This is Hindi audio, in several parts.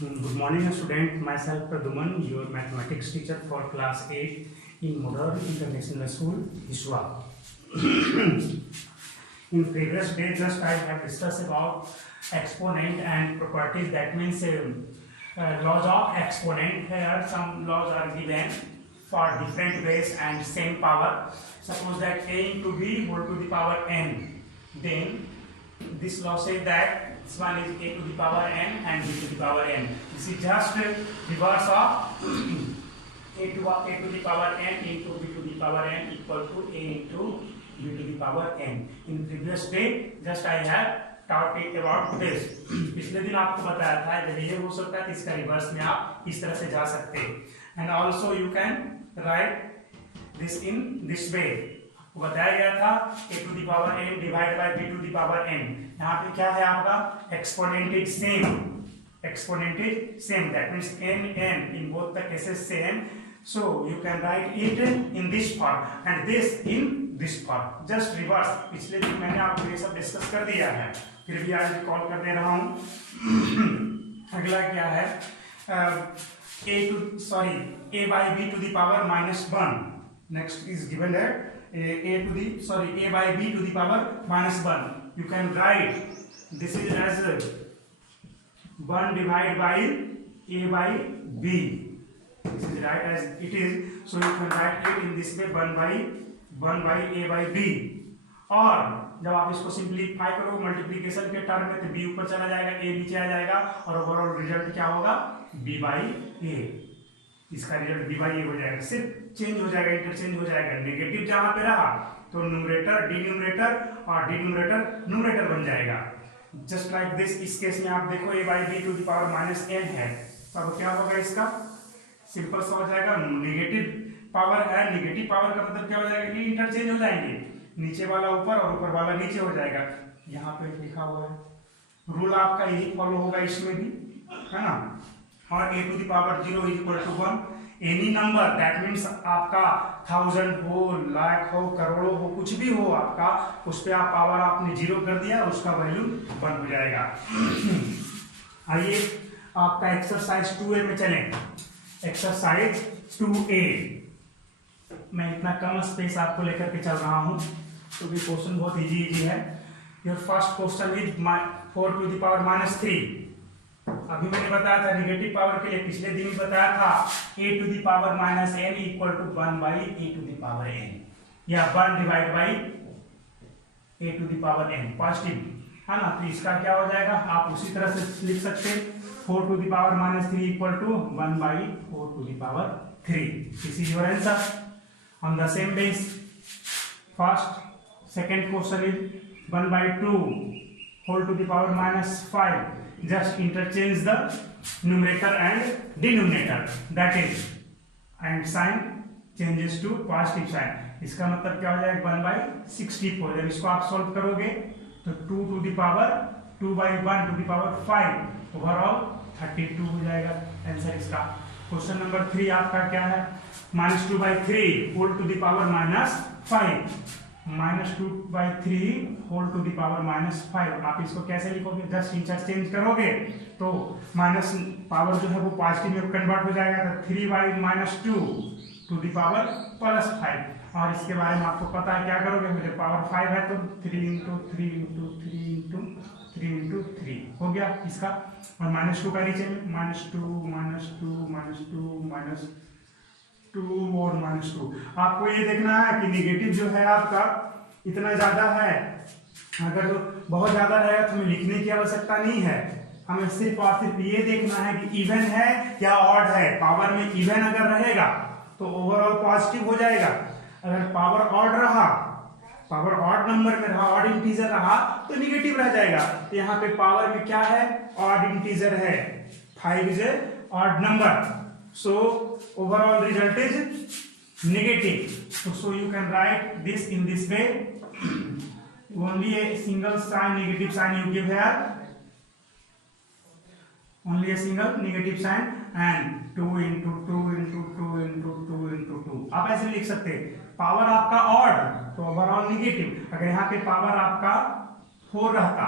Good morning, student. Myself Praduman, your mathematics teacher for class 8 in Modern International School, Hishwa. In previous day, just I have discussed about exponent and properties. That means laws of exponent. Here some laws are given for different ways and same power. Suppose that a into b whole to the power n. Then this law says that this one is a to the power n and b to the power n. This is just reverse of a to the power n into b to the power n equal to a into b to the power n. In previous day, just I have taught it about this. पिछले दिन आपको बताया था जब ये हो सकता है तो इसका रिवर्स में आप इस तरह से जा सकते हैं. And also you can write this in this way. बताया गया था a to the power n divided by b to the power n. यहाँ पे क्या है आपका exponent is same. Exponent is same. That means n in both the cases same. So you can write it in this form and this in this form. Just reverse. पिछले दिन मैंने आपको ये सब डिस्कस कर दिया है. फिर भी आज रिकॉल कर दे रहा हूँ. अगला क्या है? a by b to the power minus 1. Next is given that a by b to the power minus 1. You can write this is as 1 divided by a by b. This is right as it is. So you can write it in this way 1 by a by b. और जब आप इसको सिंप्लीफाई करो मल्टीप्लिकेशन के टर्म में तो b ऊपर चला जाएगा, a नीचे आ जाएगा और ओवरऑल रिजल्ट क्या होगा? b by a. इसका रिजल्ट b by a हो जाएगा. सिर्फ चेंज हो जाएगा, इंटरचेंज हो जाएगा. नेगेटिव जहां पे रहा तो न्यूमरेटर डिन्यूमरेटर और डिन्यूमरेटर न्यूमरेटर बन जाएगा. Just like this. इस केस में आप देखो a by b to the power minus n है. अब क्या होगा इसका? सिंपल सा हो जाएगा. नेगेटिव पावर है, नेगेटिव पावर का मतलब क्या हो जाएगा कि इंटरचेंज हो जाएंगे. नीचे वाला ऊपर और ऊपर वाला नीचे हो जाएगा. यहाँ पे लिखा हुआ है. रूल आपका यही फॉलो होगा इसमें भी, है ना. और a to the power 0 is equal to 1. Any number that means आपका 1000 हो, लाख हो, करोड़ों हो, कुछ भी हो आपका, उस पे आप पावर आपने 0 कर दिया, उसका वैल्यू 1 हो जाएगा. आइए आपका एक्सरसाइज 2a में चलें. Exercise 2a. मैं इतना कम स्पेस आपको लेकर के चल रहा हूं क्योंकि क्वेश्चन बहुत इजी है. Your first question is 4 to the power minus 3. अभी मैंने बताया था नेगेटिव पावर के लिए, पिछले दिन ही बताया था a to the power minus n equal to 1 by a to the power n या 1 divide by a to the power n. Positive है ना. तो इसका क्या हो जाएगा? आप उसी तरह से लिख सकते हैं 4 to the power minus 3 equal to 1 by 4 to the power 3. This is your answer on the same base. First, second question is 1 by 2 whole to the power minus 5. Just interchange the numerator and denominator. That is, and sign changes to positive sign. इसका मतलब क्या हो जाएगा? 1 by 64. जब इसको आप सॉल्व करोगे तो 2 to the power 2 by 1 to the power 5 overall 32 हो जाएगा आंसर इसका. क्वेश्चन नंबर 3 आपका क्या है? Minus 2 by 3 whole to the power minus 5. Minus 2 by 3 whole to the power minus 5. आप इसको कैसे लिखोगे? जस्ट इंटरचेंज करोगे तो माइनस पावर जो है वो पॉजिटिव में कन्वर्ट हो जाएगा. तो 3 by minus 2 to the power plus 5. और इसके बारे में आपको पता है क्या करोगे? मुझे पावर 5 है तो 3 इंटू 3 इंटू 3 इंटू 3 इंटू 3 हो गया इसका. और माइनस 2 का नीचे में माइनस 2 माइनस 2 माइनस 2 माइनस 2 और माइनस 2. आपको ये देखना है कि नेगेटिव जो है आपका इतना ज्यादा है. अगर बहुत ज्यादा रहेगा तो हमें लिखने की आवश्यकता नहीं है. हमें सिर्फ और सिर्फ ये देखना है कि इवन है या ऑड है. पावर में इवन अगर रहेगा तो ओवरऑल पॉजिटिव हो जाएगा. अगर पावर ऑड रहा, पावर ऑड नंबर में रहा, ऑड इंटीजर रहा तो निगेटिव रह जाएगा. तो यहाँ पे पावर में क्या है? ऑड इंटीजर है. 5 is a odd number. So overall result is negative. So you can write this in this way. Only a single sign, negative sign you give here. Only a single negative sign and 2 into 2 into 2 into 2 into 2. आप ऐसे लिख सकते हैं. पावर आपका ऑड तो ओवरऑल नेगेटिव. अगर यहाँ पे पावर आपका 4 रहता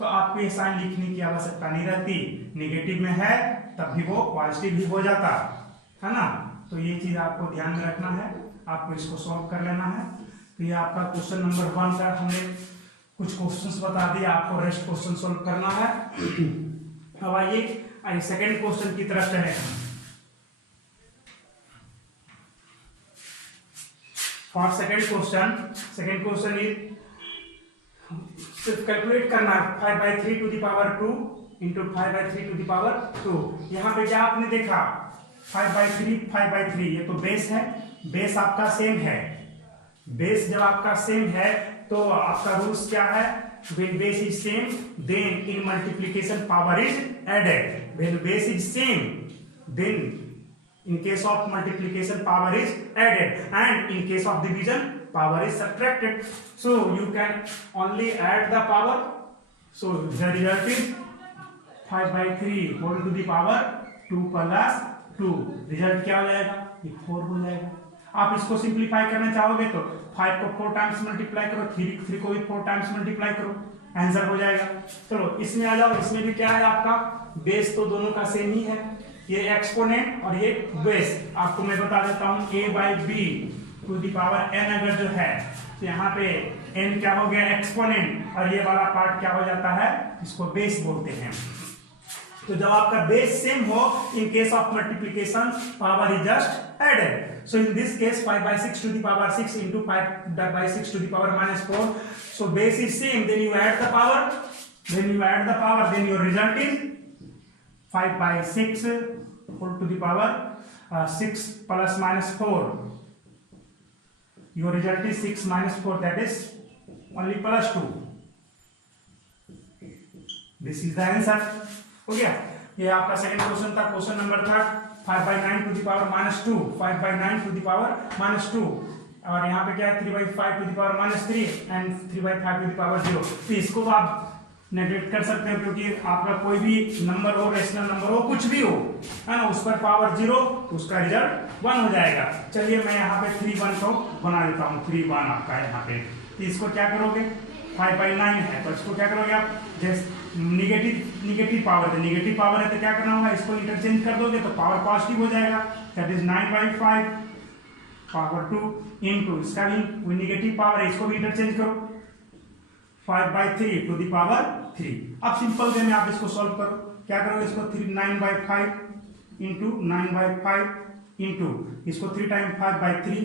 तो आपको ये साइन लिखने की आवश्यकता नहीं रहती, नेगेटिव में है तब भी वो पॉजिटिव भी हो जाता है ना। तो ये चीज आपको ध्यान में रखना है, आपको इसको सॉल्व कर लेना है। तो ये आपका क्वेश्चन नंबर 1 का हमने कुछ क्वेश्चंस बता दिए, आपको रेस्ट क्वेश्चन सॉल्व करना है। अब आइए सेकंड क्वेश्चन की तरफ चले। फॉर सेकंड क्वेश्चन इज सिर्फ कैलकुलेट करना है 5/3 to the power 2 into 5/3 to the power 2। यहाँ पे क्या आपने देखा 5/3 ये तो बेस है, बेस आपका सेम है। बेस जब आपका सेम है तो आपका रूल्स क्या है, when base is same then in multiplication power is added, when base is same then in case of multiplication power is added, and in case of division power is subtracted. So you can only add the power, so the result is 5/3 whole to the power 2 plus 2। Result क्या हो जाएगा, ये 4 हो जाएगा। आप इसको सिंप्लीफाई करना चाहोगे तो 5 को 4 टाइम्स मल्टीप्लाई करो, 3 को भी 4 टाइम्स मल्टीप्लाई करो, आंसर हो जाएगा। चलो इसमें आ जाओ, इसमें भी क्या है आपका बेस तो दोनों का सेम ही है, ये एक्सपोनेंट और ये बेस। आपको मैं बता देता हूँ a/b to the power n अगर जो है तो यहाँ पे n क्या हो गया एक्सपोनेंट, और ये वाला पार्ट क्या हो जाता है, इसको बेस बोलते हैं। तो जब आपका बेस सेम हो, in case of multiplication power is just added. So in this case 5/6 to the power 6 into 5/6 to the power -4. So base is same, then you add the power. Then your result is 5/6 whole to the power 6 plus -4. Your result is 6 minus 4, that is only plus 2. This is the answer. हो गया, ये आपका सेकंड क्वेश्चन था। Question number 3 5/9 to the power -2, 5/9 to the power -2, और यहाँ पे क्या है 3/5 to the power -3 and 3/5 to the power 0। तो इसको आप नेगलेक्ट कर सकते हो, क्योंकि आपका कोई भी नंबर हो, रेशनल नंबर हो, कुछ भी हो, है ना, उस पर पावर 0 उसका रिजल्ट 1 हो जाएगा। चलिए मैं यहाँ पे 3/1 को बना देता हूँ, 3/1 आपका यहाँ पे। तो इसको क्या करोगे, 5/9 है तो इसको क्या करोगे आप, जैसे निगेटिव पावर है तो क्या करना होगा, इसको इंटरचेंज कर दोगे तो पावर पॉजिटिव हो जाएगा, दैट इज 9/5 पावर 2 इनटू इसका भी निगेटिव पावर है, इसको भी इंटरचेंज करो 5/3 टू द पावर 3। अब सिंपल वे में आप इसको सॉल्व करो, क्या करोगे, इसको 9/5 इंटू 9/5 इंटू इसको 3 टाइम 5/3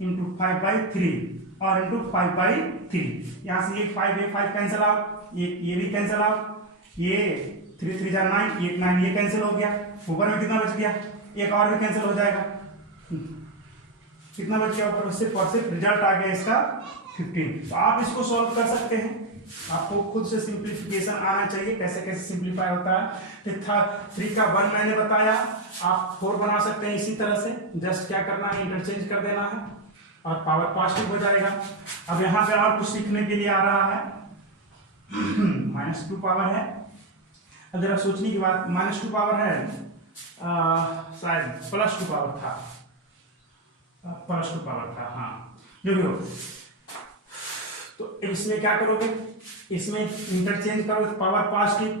इंटू 5/3 और इंटू 5/3। यहाँ से ये 5 कैंसिल आउट, ये भी कैंसिल आउट, ये 3 3 9, 8 9 ये कैंसिल हो गया। ऊपर में कितना बच गया, एक और भी कैंसिल हो जाएगा, कितना बच गया ऊपर, सिर्फ और सिर्फ रिजल्ट आ गया इसका 15। तो आप इसको सॉल्व कर सकते हैं, आपको खुद से सिंप्लीफिकेशन आना चाहिए, कैसे कैसे सिंप्लीफाई होता है। तो 3 का 1 मैंने बताया, आप 4 बना सकते हैं इसी तरह से, जस्ट क्या करना है, इंटरचेंज कर देना है और पावर पॉजिटिव हो जाएगा। अब यहाँ पे और कुछ सीखने के लिए आ रहा है, -2 पावर है। अब जरा सोचने की बात, -2 पावर है, शायद +2 पावर था, हाँ जो भी हो। तो इसमें क्या करोगे, इसमें इंटरचेंज करो पावर पॉजिटिव,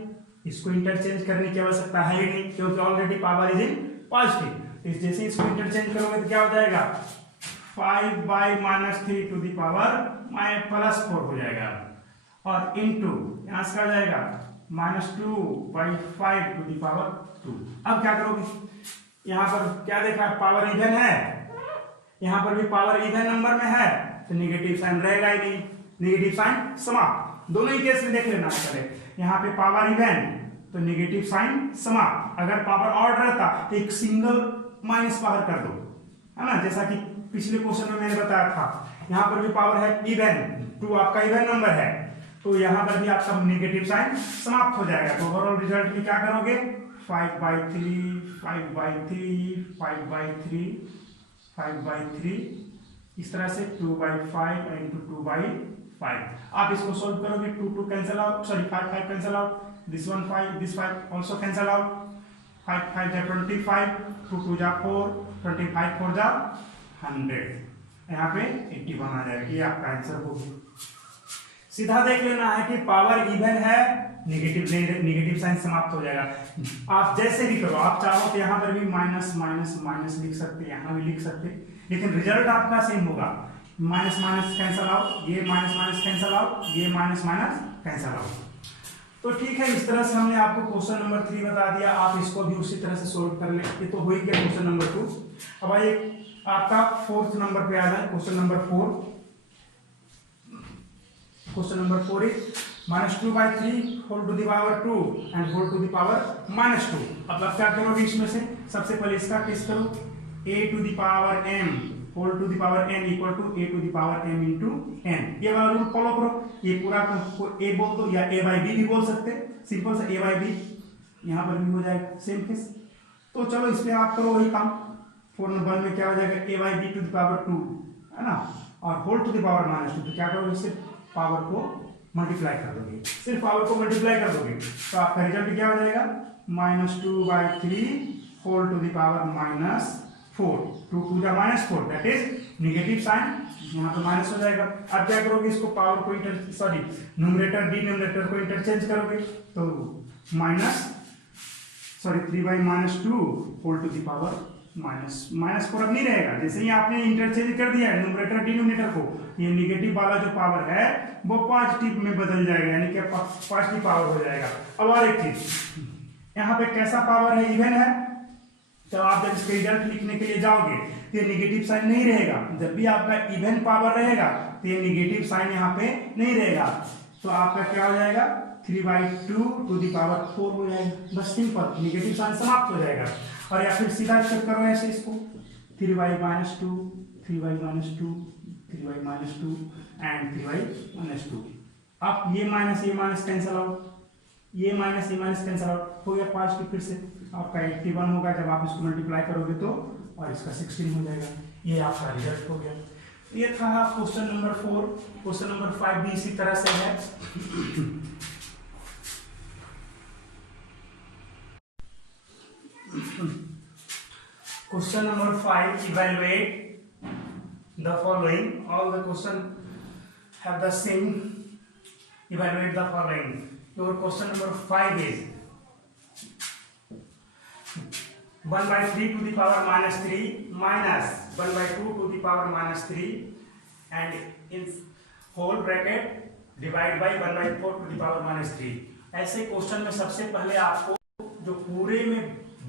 इसको इंटरचेंज करने की आवश्यकता है ही नहीं, क्योंकि already power is in positive. जैसे इसको इंटरचेंज करोगे तो क्या हो जाएगा, 5/-3 टू द पावर +4 हो जाएगा, और इनटू यहां से क्या जाएगा -2/5 टू द पावर 2। अब क्या करोगे, यहां पर क्या देखा, पावर इवन है, यहां पर भी पावर इवन नंबर में है तो नेगेटिव साइन रहेगा ही नहीं, नेगेटिव साइन समाप्त। दोनों ही केस में देख लेना पहले, यहाँ पे पावर इवन तो नेगेटिव साइन समाप्त। अगर पावर ऑड रहता तो एक सिंगल माइनस बाहर कर दो, है ना, जैसा कि पिछले क्वेश्चन में मैंने बताया था। यहाँ पर भी पावर है इवन, 2 आपका इवन नंबर है, तो यहाँ पर भी आपका नेगेटिव साइन समाप्त हो जाएगा। तो ओवरऑल रिजल्ट में क्या करोगे, 5/3 5/3 5/3 5/3 इस तरह से 2/5 इंटू 2/5। आप इसको सोल्व करोगे, 2 cancel out, sorry 5 cancel out, this 5 also cancel out, 5 5 जा 25, 2 जा 4, 25 4 जा 100, यहाँ पे 81 आ जाएगा, ये आपका आंसर होगा। सीधा देख लेना है कि पावर इवन है, नेगेटिव साइन समाप्त हो जाएगा। आप जैसे भी करो, आप चाहो तो यहाँ पर भी माइनस माइनस माइनस लिख सकते, यहाँ भी लिख सकते, लेकिन रिजल्ट आपका सेम होगा। माइनस माइनस कैंसल आउट, ये माइनस माइनस कैंसल आउट, ये माइनस माइनस कैंसल आउट। तो ठीक है, इस तरह से हमने आपको क्वेश्चन नंबर 3 बता दिया, आप इसको भी उसी तरह से सोल्व कर ले। ये तो हो ही गया क्वेश्चन नंबर 2। अब आइए आपका 4th नंबर पे आ जाए, question number 4। Question number 4 is -2/3 whole to the power 2 and whole to the power -2। अब आप क्या करोगे इसमें से, सबसे पहले इसका टेस्ट करो, a to the power m whole to the power n equal to a to the power m into n। ये वाला रूल फॉलो करो, ये पूरा को a बोल दो या a/b भी बोल सकते हैं, सिंपल सा a/b, यहाँ पर भी हो जाएगा सेम केस। तो चलो इस पे आप करो वही काम। 4 नंबर में क्या हो जाएगा, a/b टू द पावर 2 है ना, और होल टू द पावर -2। तो क्या करोगे, सिर्फ पावर को मल्टीप्लाई कर दोगे, सिर्फ पावर को मल्टीप्लाई कर दोगे, तो आपका रिजल्ट क्या हो जाएगा, -2/3 whole to the power -4, 2 to the -4, that is negative sign, यहाँ पे माइनस हो जाएगा। अब क्या करोगे, इसको पावर को न्यूमरेटर डिनोमिनेटर को इंटरचेंज करोगे, तो -3/-2 होल टू द पावर -4 अब नहीं रहेगा। जैसे ही आपने इंटरचेंज कर दिया है न्यूमरेटर डिनोमिनेटर को, ये नेगेटिव वाला जो पावर है वो पॉजिटिव में बदल जाएगा, यानी कि पॉजिटिव पावर हो जाएगा। अब और एक चीज, यहाँ पे कैसा पावर है, इवन है, तो आप जब इसके रिजल्ट लिखने के लिए जाओगे तो ये नेगेटिव साइन नहीं रहेगा। जब भी आपका इवन पावर रहेगा तो ये नेगेटिव साइन यहाँ पे नहीं रहेगा, तो आपका क्या हो जाएगा, 3/2 टू द पावर 4 हो जाएगा, बस सिंपल, नेगेटिव साइन समाप्त हो जाएगा। और या फिर सीधा चेक करो ऐसे इसको, 3/-2, 3/-2, 3/-2 एंड 3/-2। अब ये माइनस कैंसल आउट, ये माइनस कैंसल आउट हो गया, पॉजिटिव फिर से आपका 81 होगा जब आप इसको मल्टीप्लाई करोगे तो, और इसका 16 हो जाएगा। ये आपका रिजल्ट हो गया। ये था क्वेश्चन नंबर 4। क्वेश्चन नंबर 5 भी इसी तरह से है। Question number 5, evaluate the following. All the question have the same. Evaluate the following. Your question number 5 is 1/3 to the power -3 minus 1/2 to the power -3 and in whole bracket divide by 1/4 to the power -3। ऐसे क्वेश्चन में सबसे पहले आपको जो पूरे में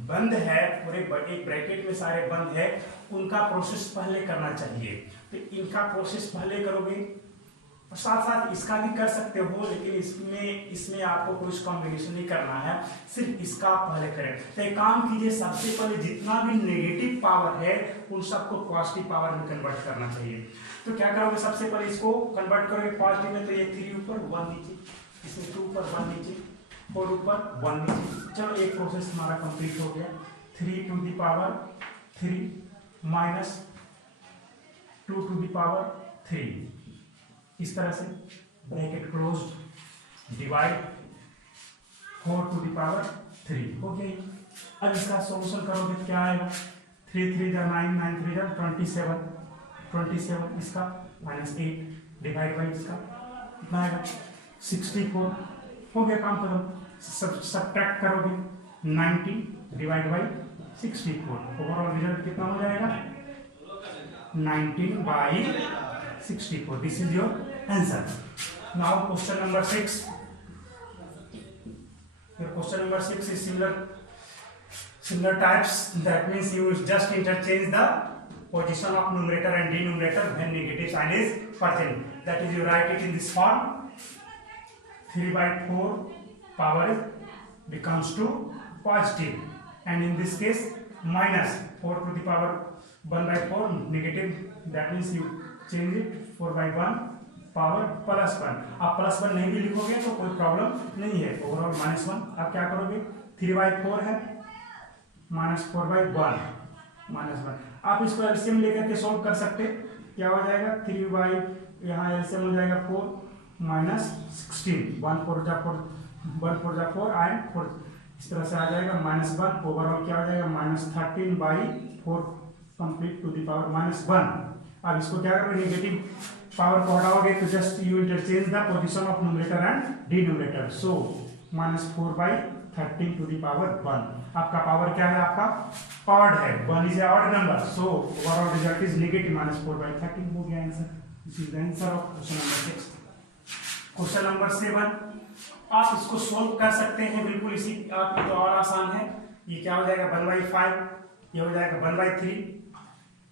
बंद है, पूरे एक ब्रैकेट में सारे बंद है, उनका प्रोसेस पहले करना चाहिए। तो इनका प्रोसेस पहले करोगे, और साथ साथ इसका भी कर सकते हो, लेकिन इसमें आपको कुछ कॉम्बिनेशन नहीं करना है, सिर्फ इसका पहले करें। तो एक काम कीजिए, सबसे पहले जितना भी नेगेटिव पावर है उन सबको पॉजिटिव पावर में कन्वर्ट करना चाहिए। तो क्या करोगे, सबसे पहले इसको कन्वर्ट करोगे पॉजिटिव में, तो ये 3 ऊपर 1 नीचे, इसमें 2 ऊपर 1 नीचे, 4 ऊपर 1 नीचे। चलो एक प्रोसेस हमारा कंप्लीट हो गया। 3 to the power 3 minus 2 to the power 3, इस तरह से bracket close, divide 4 to the power 3 हो गया। अब इसका सॉल्यूशन करोगे क्या आएगा, 3 3 जा 9, 9 3 जा 27, इसका -8 डिवाइड बाई इसका कितना आएगा, 64 हो गया। काम करो, सब्ट्रैक्ट करोगे 90 डिवाइड बाई 64, ओवरऑल रिजल्ट कितना हो जाएगा, 19/64। This is your answer. Now question number 6। Your question number 6 is similar types. That means you just interchange the position of numerator and denominator when negative sign is present. That is, you write it in this form. 3/4 power becomes to positive, and in this case minus 4 to the power 1/4 negative. That means you change it 4/1 power +1। आप +1 नहीं भी लिखोगे तो कोई प्रॉब्लम नहीं है, ओवरऑल -1। आप क्या करोगे, 3/4 है -4/1 -1। आप इसको एलसीएम लेकर के सॉल्व कर सकते, क्या हो जाएगा, 3 यहाँ एलसीएम हो जाएगा 4 -16, 1 4 जा 4 एंड 4, इस तरह से आ जाएगा -1। ओवरऑल क्या हो जाएगा, -13/4 कंप्लीट टू द पावर -1। अब इसको क्या करोगे, नेगेटिव पावर को हटाओगे तो just you interchange the position of numerator and denominator, so -4/13 to the power 1। आपका पावर क्या है, आपका ऑड है, 1 is a odd number, so overall result is negative, -4/13 हो गया answer. This is the answer of question number 6। Question number 7 आप इसको सोल्व कर सकते हैं बिल्कुल इसी, आप तो और आसान है। ये क्या हो जाएगा 1/5, ये हो जाएगा 1/3।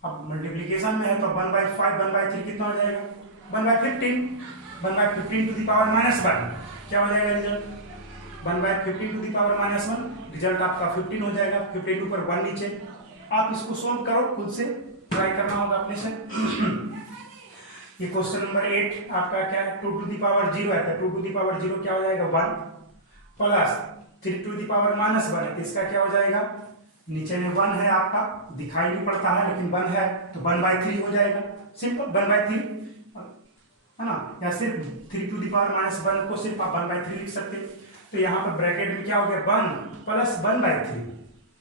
अब मल्टीप्लिकेशन में है तो 1/5 1/3 कितना हो जाएगा 1/15, 1/15 टू द पावर -1 क्या हो जाएगा result 1/15 to the power -1, result आपका 15 हो जाएगा। 15 ऊपर 1 नीचे, आप इसको सोल्व करो, खुद से ट्राई करना होगा अपने से। ये क्वेश्चन नंबर 8 आपका क्या है 2 टू द पावर 0 है, तो 2 टू द पावर 0 क्या हो जाएगा 1 प्लस 3 टू द पावर -1 है, तो इसका क्या हो जाएगा, नीचे में 1 है आपका, दिखाई नहीं पड़ता है लेकिन 1 है तो 1/3 हो जाएगा, सिंपल 1/3 है ना, या सिर्फ 3 टू द पावर -1 को सिर्फ आप 1/3 लिख सकते हैं। तो यहाँ पर ब्रैकेट में क्या हो गया 1 प्लस 1/3,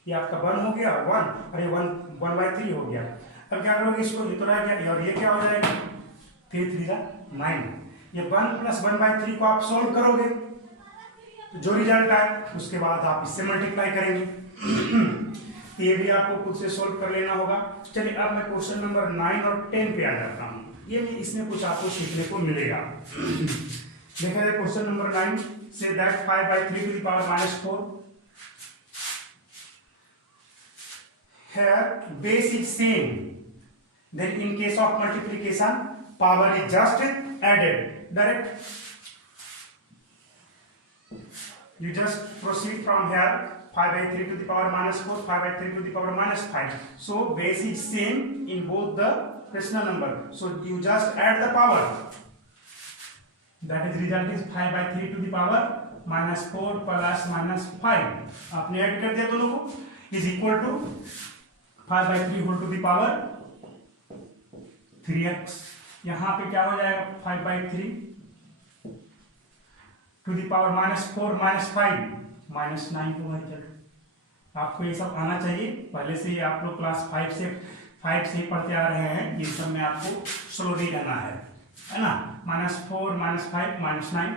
ये आपका 1 हो गया 1 और ये 1/3 हो गया। अब क्या करोगे इसको, ये तो रह गया और ये क्या हो जाएगा 3 3 9, ये 1 प्लस 1/3 को आप सोल्व करोगे तो जो रिजल्ट आए उसके बाद आप इससे मल्टीप्लाई करेंगे। ये भी आपको खुद से सोल्व कर लेना होगा। चलिए अब मैं क्वेश्चन नंबर 9 और 10 पे आ जाता हूँ, ये भी इसमें कुछ आपको सीखने को मिलेगा। देखा जाए क्वेश्चन नंबर 9 से that 5/3 to the power -4 here base is same, then in case of multiplication power is just added direct, you just proceed from here 5/3 to the power -4 5/3 to the power -5, so base is same in both the rational number, so you just add the power, that is result is 5/3 to the power -4 plus -5, आपने ऐड कर दिया दोनों को, is equal to 5/3 whole to the power 3x, यहां पे क्या हो जाएगा 5/3 टू द पावर -4 -5 -9 होगा रिजल्ट। आपको ये सब आना चाहिए, पहले से ही आप लोग क्लास 5 से ही पढ़ते आ रहे हैं, ये सब में आपको स्लोली रहना है ना। -4 -5 -9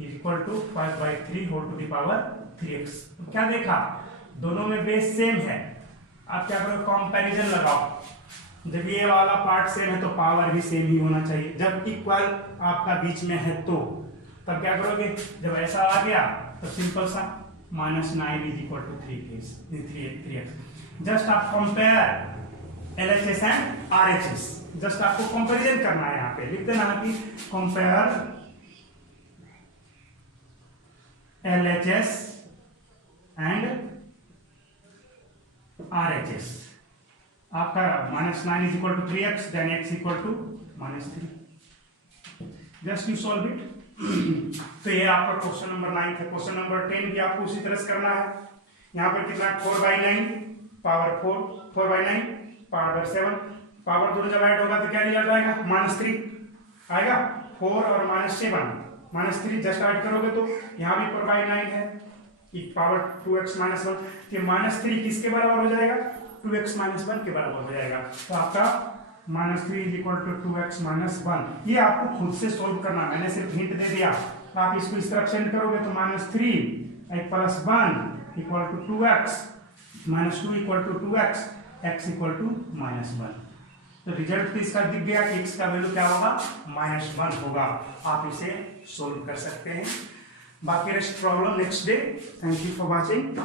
equal to 5/3 whole to the power 3x। क्या देखा, दोनों में बेस सेम है, आप क्या करो कंपैरिजन लगाओ, जब ये वाला पार्ट सेम है तो पावर भी सेम ही होना चाहिए, जब इक्वल आपका बीच में है तो तब क्या करोगे, जब ऐसा आ गया तो सिंपल सा -9 is equal to 3x। Just आप compare LHS and RHS, just आपको कंपैरिजन करना है, यहाँ पे लिख देना है कि कंपेयर LHS एंड RHS। आपका -9 is equal to 3x, then x equal to -3, just you solve it. तो ये आपका क्वेश्चन नंबर 9 है। क्वेश्चन नंबर 10 भी आपको उसी तरह से करना है। यहाँ पर कितना 4/9 पावर 4 4/9 पावर 7, पावर दोनों जब ऐड होगा तो क्या रिजल्ट आएगा -3 आएगा, 4 और -7 -3 जस्ट ऐड करोगे तो यहाँ भी 4/9 है, पावर 2x -1, ये -3 किसके बराबर हो जाएगा 2x -1 के बराबर हो जाएगा, तो आपका -3 इज इक्वल टू 2x -1। ये आपको खुद से सोल्व करना, मैंने सिर्फ हिंट दे दिया, आप इसको इस तरफ सेंड करोगे तो -3 plus 1 equal to 2x -2 equal to 2x x equal to -1। तो रिजल्ट तो इसका दिख गया कि x का वैल्यू क्या होगा -1 होगा, आप इसे सोल्व कर सकते हैं। बाकी rest problem next day. Thank you for watching.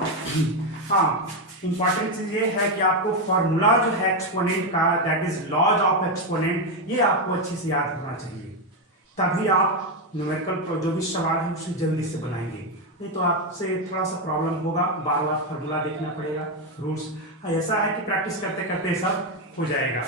हाँ, इंपॉर्टेंट चीज ये है कि आपको फॉर्मूला जो है एक्सपोनेंट का, that is laws of exponent, ये आपको अच्छे से याद होना चाहिए, तभी आप न्यूमेरिकल जो भी सवाल है उसे जल्दी से बनाएंगे। नहीं तो आपसे थोड़ा सा प्रॉब्लम होगा, बार बार फॉर्मूला देखना पड़ेगा, रूल्स। ऐसा है कि प्रैक्टिस करते करते सब हो जाएगा।